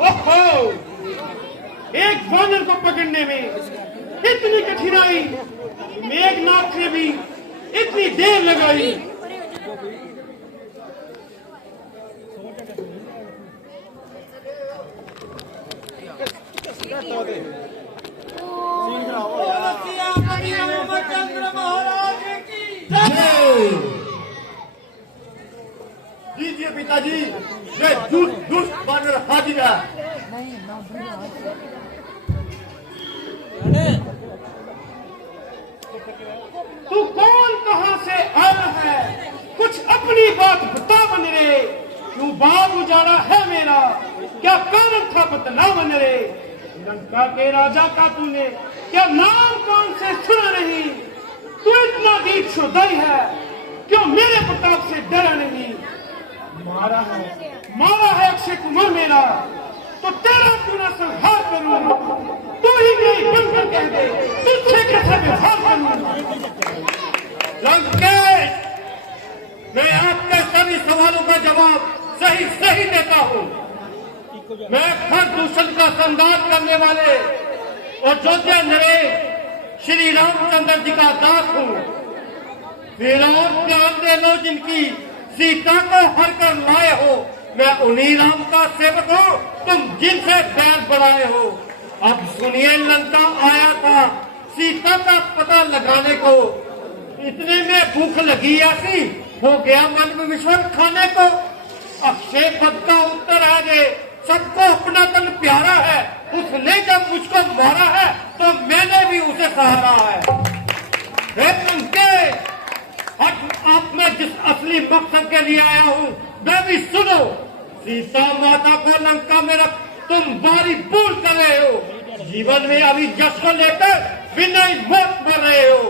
ओहो, एक वानर को पकड़ने में इतनी कठिनाई, मेघनाथ ने भी इतनी देर लगाई। लीजिए पिताजी, ये दुष्ट वानर हाजिर है। तू कौन, कहां से आया है? कुछ अपनी बात बता बनरे। क्यों बाग उजाड़ा है मेरा? क्या कारण था बतला बनरे। लंका के राजा का तूने क्या नाम कौन से सुना नहीं? तू इतना दीप शुदाई है, क्यों मेरे प्रताप से डरा नहीं? मारा है अक्षय कुमार मेरा, तो तेरा क्यों ना संहार करूं? तू ही नहीं बनकर कह दे, तुझसे कैसा व्यवहार करूं? लंकेश, मैं आपके सभी सवालों का जवाब सही सही देता हूं। मैं खरदूषण का संघात करने वाले और अयोध्या नरेश श्री रामचंद्र जी का दास हूं। फिर और ध्यान दे लो, जिनकी सीता को हर कर लाए हो, मैं उन्हीं राम का सेवक हूं, तुम जिनसे बैर बढ़ाए हो। अब सुनिए, लंका आया था सीता का पता लगाने को, इतने में भूख लगी ऐसी हो गया मन में विश्वास खाने को। अक्षय पद का उत्तर है जे, सबको अपना तन प्यारा है, उसने जब मुझको मारा है तो मैंने भी उसे सहारा है। आप मैं जिस असली मकसद के लिए आया हूँ मैं भी सुनो। सीता माता को लंका में रख तुम बारी भूल कर रहे हो। जीवन में अभी जस को लेकर बिना ही मौत मर रहे हो।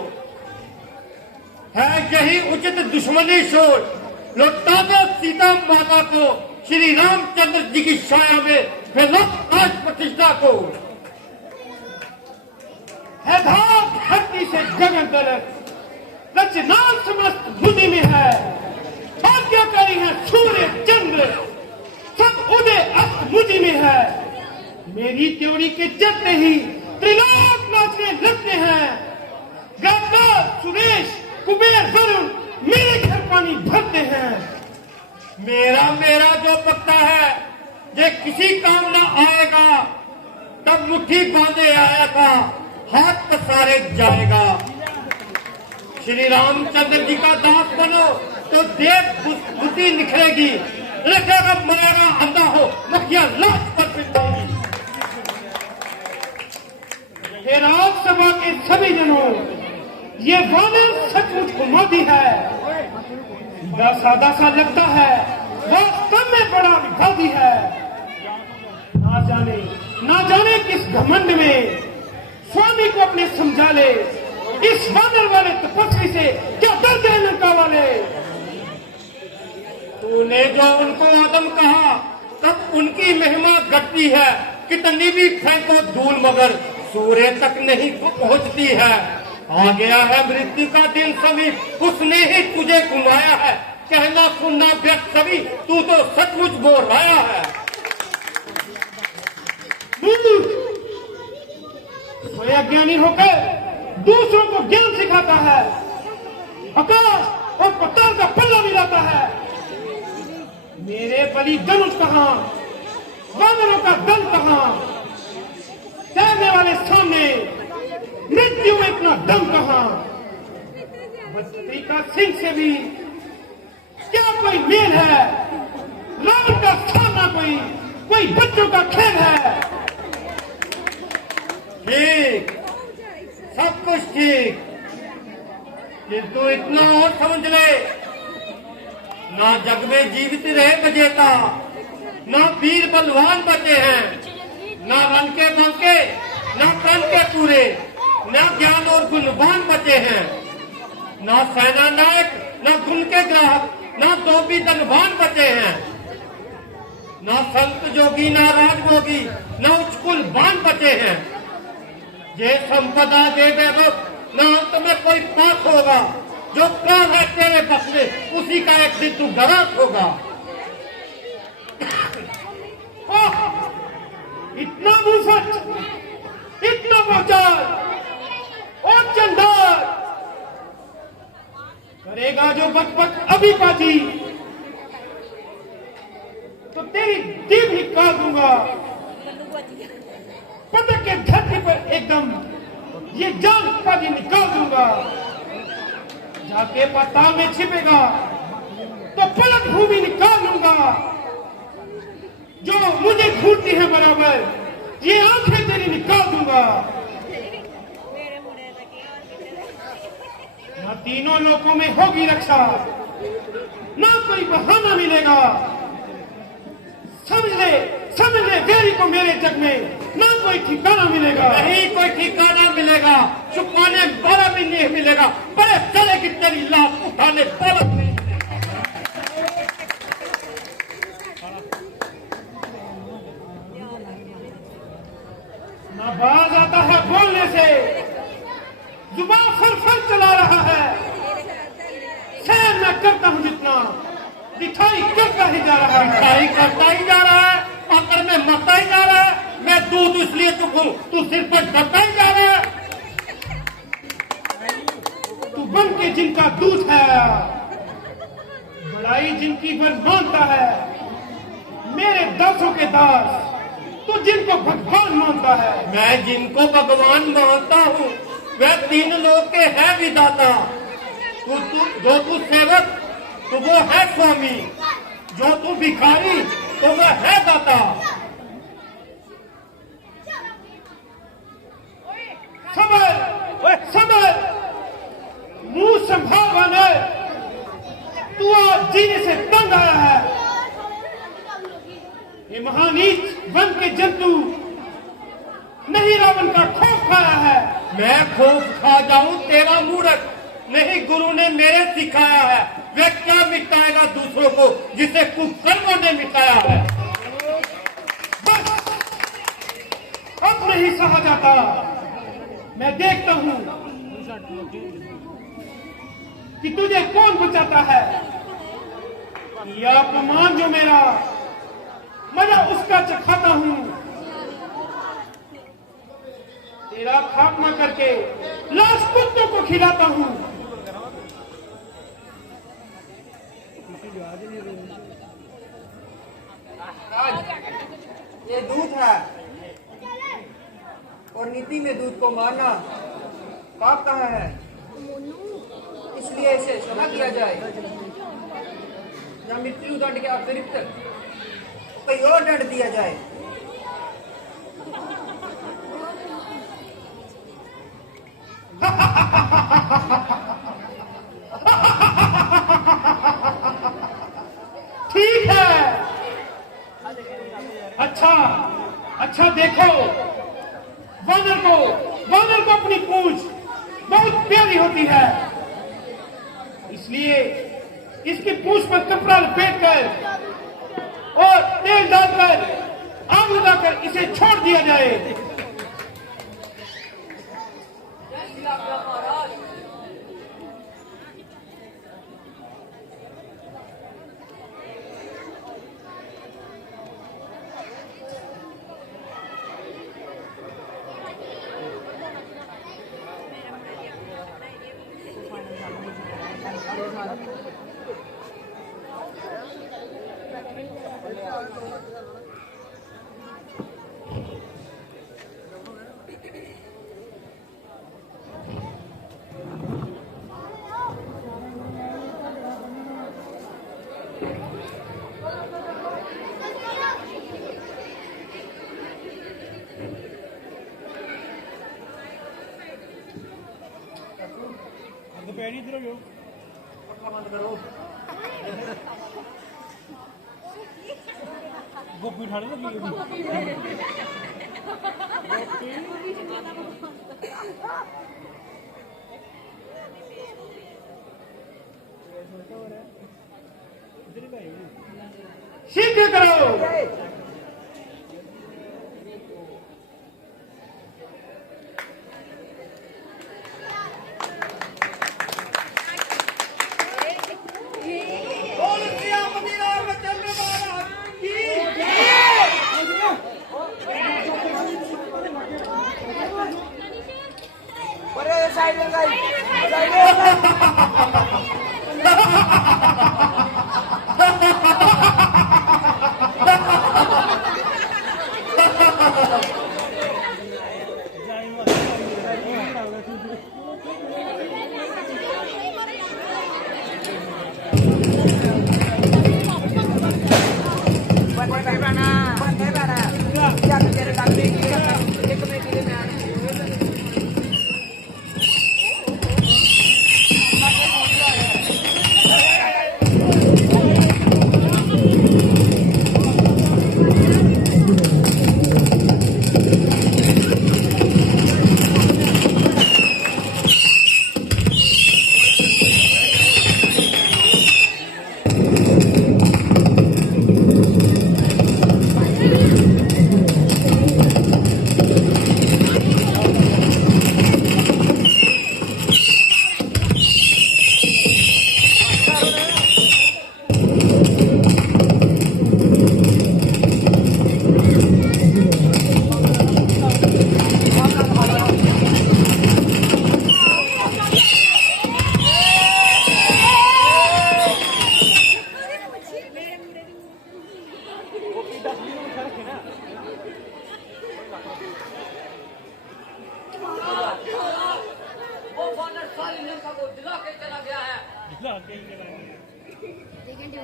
है यही उचित दुश्मनी सोच, लौटा दो सीता माता को श्री रामचंद्र जी की छाया में, फिर राज प्रतिष्ठा को। है धरती से गगन तलक, रचना समस्त बुद्धि में है। आज्ञाकारी है सूर्य चंद्र, सब उदय अस्त मुझी में है। मेरी त्योरी के चलते ही त्रिलोक नाचने लगते हैं। गंगा सुरेश कुबेर वरुण मेरे घर पानी भरते हैं। मेरा जो पत्ता है ये किसी काम न आएगा, तब मुट्ठी बांधे आया था हाथ पसारे जाएगा। श्री रामचंद्र जी का दास बनो तो देव बुद्धि निखरेगी, लेकिन मारा अंधा हो मुखिया लाश पर पिटेगी। हे राज्यसभा के सभी जनों, ये वानर सचमुच उन्मादी है। सादा सा लगता है, वास्तव में बड़ा विवादी है। ना जाने किस घमंड में स्वामी को अपने समझा ले। इस वानर वाले तपस्वी से क्या डरते हैं लंका वाले? तूने जो उनको आदम कहा तब उनकी महिमा घटती है। कितनी भी फेंको धूल मगर सूर्य तक नहीं पहुंचती है। आ गया है मृत्यु का दिन समीप, उसने ही तुझे घुमाया है। कहना सुनना व्यर्थ सभी, तू तो सचमुच बोल रहा है। कोई अज्ञानी होकर दूसरों को ज्ञान सिखाता है, आकाश और पताल का पल्ला मिलाता है। मेरे बलि धनुष कहां, वानरों का दल कहां? तैरने वाले सामने मृत्यु में इतना दम कहां? बस्ती का सिंह से भी क्या कोई मेल है? रावण का सामना कोई बच्चों का खेल है। ठीक, सब कुछ ठीक, किंतु इतना और समझ ले, ना जग में जीवित रहे विजेता, ना वीर बलवान बचे हैं, ना रन के बांके, ना कण के पूरे, ना ज्ञान और गुणवान बचे हैं, ना सेना नायक, ना गुण के ग्राहक, ना धोबी धनवान बचे हैं, ना संत जोगी, ना राजभोगी, ना उच्चकुल बान बचे हैं। ये संपदा दे वैभव न अंत में कोई पास होगा। जो प्राण है तेरे बस में, उसी का एक दिन तू गरास होगा। इतना मुफत, इतना मोहताज और चंडाल करेगा जो बकबक अभी पाती तो तेरी जीभ ही काट दूंगा। पटक के धरती पर एकदम ये जान पानी निकाल दूंगा। जाके पाताल में छिपेगा तो पलक भूमि निकाल लूंगा। जो मुझे घूरती है बराबर ये आंखें तेरी निकाल दूंगा। न तीनों लोकों में होगी रक्षा, ना कोई बहाना मिलेगा। समझ ले वेरी को मेरे जग में ना कोई ठिकाना मिलेगा। नहीं कोई ठिकाना मिलेगा, छुपाने वाला भी नहीं मिलेगा। बड़े चले की तेरी लाश उठाने वाला नहीं। ना बाज आता है बोलने से, जुबान फल चला रहा है। सहन मैं करता हूँ जितना, दिखाई करता ही जा रहा है। दिखाई करता ही जा रहा है, आकर में मरता ही जा रहा है। मैं दूध इसलिए चुकूं, तू सिर पर डरता ही जा रहा है। तू बन के जिनका दूध है, बड़ाई जिनकी वर मानता है। मेरे दासों के दास तू जिनको भगवान मानता है। मैं जिनको भगवान मानता हूँ वह तीन लोग के है विदाता। जो तू सेवक तो वो है स्वामी, जो तू भिखारी तो वह है दाता। समझ मुंह संभालने तू आज जीने से तंग आया है। ये महानीच वन के जंतु नहीं रावण का खौफ खाया है। मैं खौफ खा जाऊं तेरा मूर्ख नहीं, गुरु ने मेरे सिखाया है। वह क्या मिटाएगा दूसरों को जिसे कुकर्मों ने मिटाया है। बस अब नहीं सहा जाता। मैं देखता हूं कि तुझे कौन बचाता है। यह अपमान जो मेरा मजा उसका चखाता हूं। तेरा खात्मा करके लाश कुत्तों को खिलाता हूं। ये दूध है और नीति में दूध को मारना पाप कहा है, इसलिए इसे क्षमा किया जाए या मृत्यु दंड के अतिरिक्त कोई और दंड दिया जाए। ठीक है, अच्छा देखो, वानर को अपनी पूंछ बहुत प्यारी होती है। इसलिए इसकी पूंछ पर कपड़ा लपेट कर और तेल डालकर आग लगाकर इसे छोड़ दिया जाए। पैरी इधर हो बंद करो। गोपी उठाने लगी शीघ्र करो।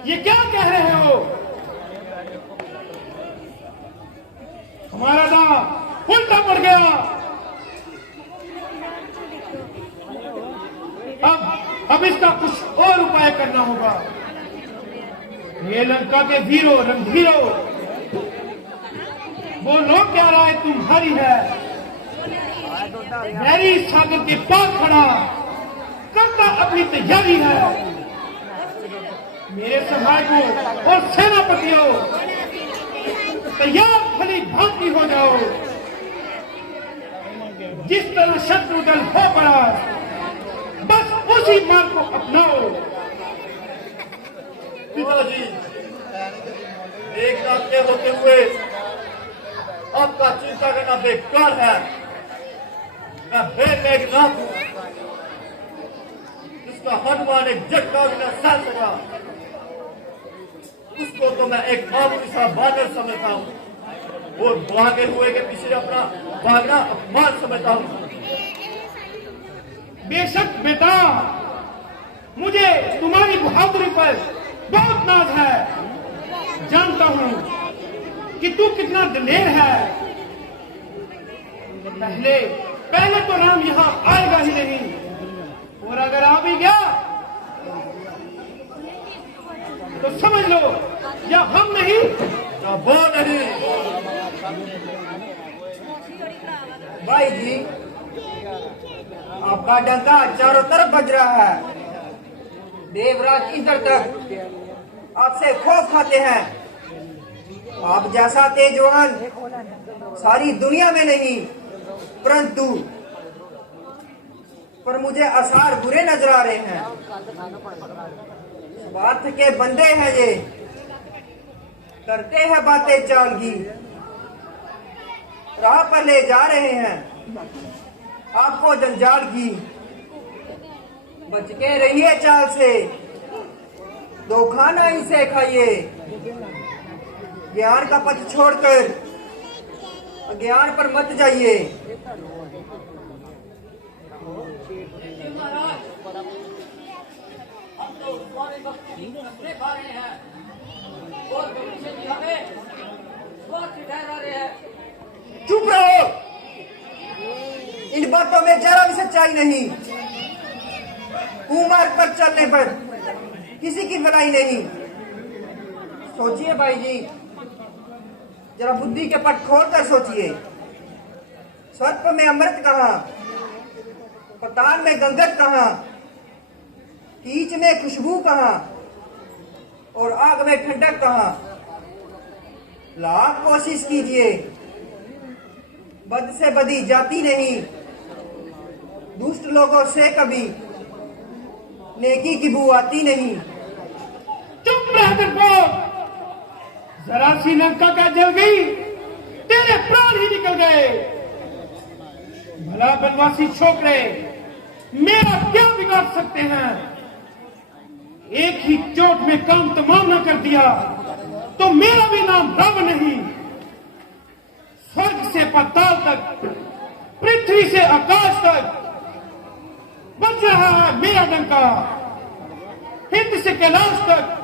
ये क्या कह रहे हो? हमारा दांव उल्टा पड़ गया। अब इसका कुछ और उपाय करना होगा। ये लंका के वीरों रणधीरों, वो लोग क्या राय तुम्हारी है? मेरी सागर के पास खड़ा करता अपनी तैयारी है। मेरे सहायकों और सेनापतियों, तैयार भली भांति हो जाओ। जिस तरह शत्रु दल हो पड़ा, बस उसी मार्ग को अपनाओ। पिताजी, एक नाते होते हुए आपका चिंता करना बेकार है। मैं मेघनाथ हूँ, जिसका हनुमान एक झटका बिना सह सका, उसको तो मैं एक मामूली सा बानर समझता हूँ और भागे हुए के पीछे अपना भागना अपमान समझता हूँ। बेशक बेटा, मुझे तुम्हारी बहादुरी पर बहुत नाज है। जानता हूँ कि तू कितना दिलेर है। पहले तो राम यहाँ आएगा ही नहीं, और अगर आ भी गया तो समझ लो, या हम नहीं या वो नहीं। भाई जी, आपका डंका चारों तरफ बज रहा है। देवराज इधर तक आपसे खौफ खाते हैं। आप जैसा तेजवान सारी दुनिया में नहीं, परंतु पर मुझे आसार बुरे नजर आ रहे हैं। स्वार्थ के बंदे हैं ये, करते हैं बातें चाल की, राह पर ले जा रहे हैं आपको जंजाल की। बच के रहिए चाल से, धोखा ना इसे खाइए। ज्ञान का पथ छोड़कर अज्ञान पर मत जाइए। चुप रहो, इन बातों में जरा भी सच्चाई नहीं। कुमार्ग पर चलने पर किसी की भलाई नहीं। सोचिए भाई जी, जरा बुद्धि के पट खोल कर सोचिए। सर्प में अमृत कहाँ, पतान में गंगत कहाँ, कीच में खुशबू कहाँ, और आग में ठंडक कहाँ। लाख कोशिश कीजिए, बद से बदी जाती नहीं। दुष्ट लोगों से कभी नेकी की बू आती नहीं। चुप रह डरपोक, जरा सी लंका का जल गई, तेरे प्राण ही निकल गए। भला बनवासी छोकरे मेरा क्या बिगाड़ सकते हैं? एक ही चोट में काम तमाम न कर दिया तो मेरा भी नाम रावण नहीं। स्वर्ग से पाताल तक, पृथ्वी से आकाश तक बच रहा है मेरा डंका। हिंद से कैलाश तक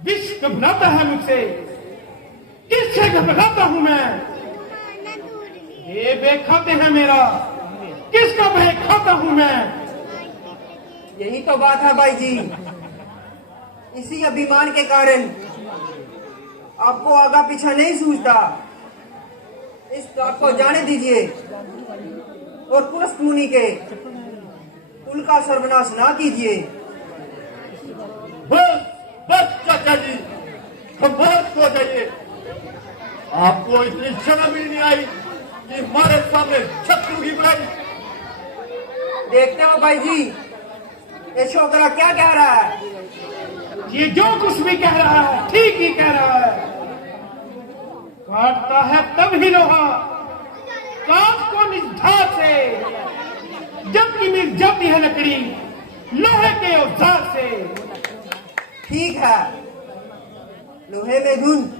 विश्व घबराता है मुझसे। किससे घबराता हूं मैं? ये बेखाते हैं मेरा, किसका भय खाता हूं मैं? यही तो बात है भाई जी, इसी अभिमान के कारण आपको आगा पीछा नहीं सूझता। इस बात को जाने दीजिए और पुलस्त मुनि के कुल का सर्वनाश ना कीजिए। बस बस चाचा जी, बस हो जाइए। आपको इतनी शर्म ही नहीं आई कि हमारे सामने शत्रु की बुराई। देखते हो भाई जी, ये छोकरा क्या कह रहा है? ये जो कुछ भी कह रहा है ठीक ही कह रहा है। काटता है तब ही लोहा काट को निधार से, जबकि मिल जाती है लकड़ी लोहे के औजार से। ठीक है, लोहे में धुन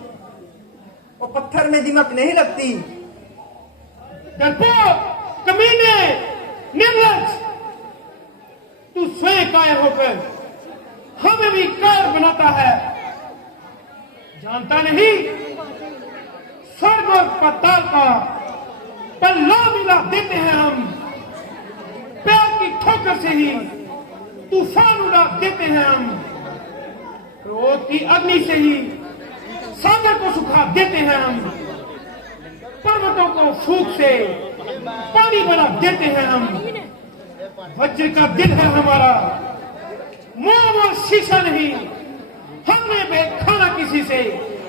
और पत्थर में दिमक नहीं लगती। डरपोक, कमीने, निर्लज, तू स्वयं कायर होकर हमें भी कायर बनाता है। जानता नहीं स्वर्ग और पाताल का पल्ला मिला देते हैं हम। प्यार की ठोकर से ही तूफान उड़ा देते हैं हम। क्रोध की अग्नि से ही सागर को सुखा देते हैं हम। पर्वतों को फूंक से पानी बना देते हैं हम। वज्र का दिल है हमारा, मोम और शीशा नहीं। हमने बेखाना किसी से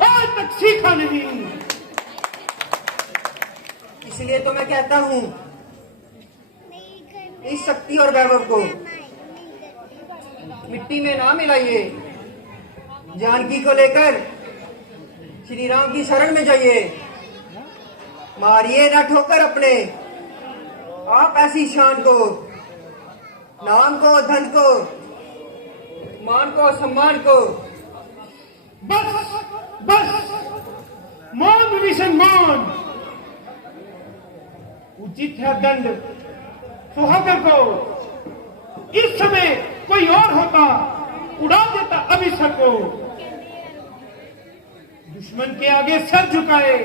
आज तक सीखा नहीं। इसलिए तो मैं कहता हूँ, इस शक्ति और वैभव को मिट्टी में ना मिलाइए। जानकी को लेकर श्री राम की शरण में जाइए। मारिए ना ठोकर अपने आप ऐसी शान को, नाम को, धन को, मान को, सम्मान को। बस बस, मौन विभीषण मौन। उचित है दंड सुहागर को। इस समय कोई और होता उड़ा देता अभिषेक को। दुश्मन के आगे सर झुकाए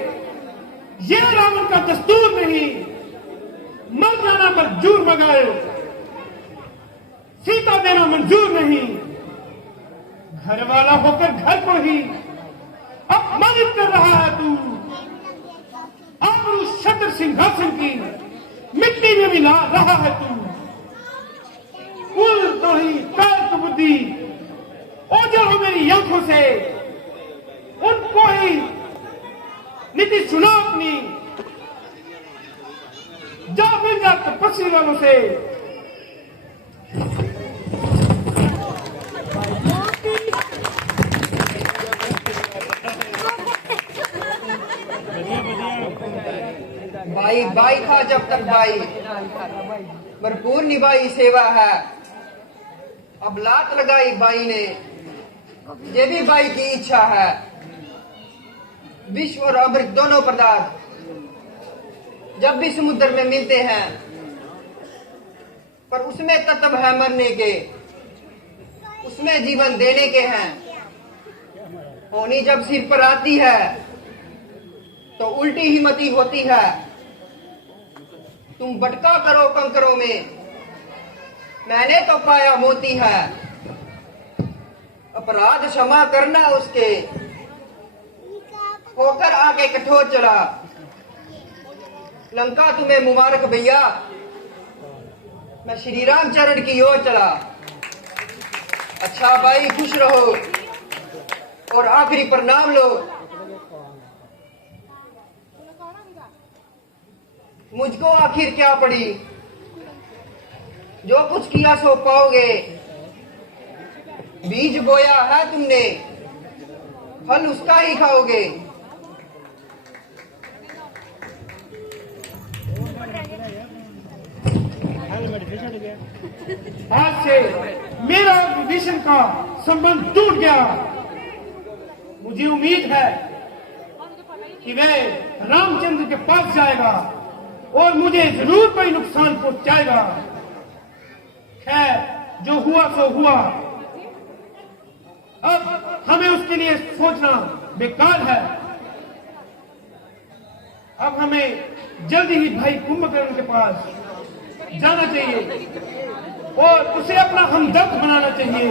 ये रावण का दस्तूर नहीं। मर जाना मंजूर मगर सीता देना मंजूर नहीं। घर वाला होकर घर को ही अपमानित कर रहा है तू। आबरू छत्र सिंहासन की मिट्टी में मिला रहा है तू। कुल तो ही काल तो बुद्धि ओझल हो मेरी आंखों से। उनको ही नीति सुना अपनी, जा मिल जा तपस्वी वालों से। भाई भाई था जब तक भाई, भरपूर निभाई सेवा है। अब लात लगाई भाई ने, ये भी भाई की इच्छा है। विश्व और अमृत दोनों पदार्थ जब भी समुद्र में मिलते हैं, पर उसमें तत्व है मरने के, उसमें जीवन देने के हैं। होनी जब सिर पर आती है तो उल्टी ही मती होती है। तुम भटका करो कंकरों में, मैंने तो पाया मोती है। अपराध क्षमा करना उसके, होकर आगे कठोर चला। लंका तुम्हें मुबारक भैया, मैं श्री राम चरण की ओर चला। अच्छा भाई, खुश रहो और आखिरी प्रणाम लो। मुझको आखिर क्या पड़ी, जो कुछ किया सो पाओगे। बीज बोया है तुमने, फल उसका ही खाओगे। आज से मेरा और विभीषण का संबंध टूट गया। मुझे उम्मीद है कि वह रामचंद्र के पास जाएगा और मुझे जरूर कोई नुकसान पहुंचाएगा। खैर, जो हुआ सो हुआ। अब हमें उसके लिए सोचना बेकार है। अब हमें जल्दी ही भाई कुंभकर्ण के पास जाना चाहिए और उसे अपना हमदर्द बनाना चाहिए।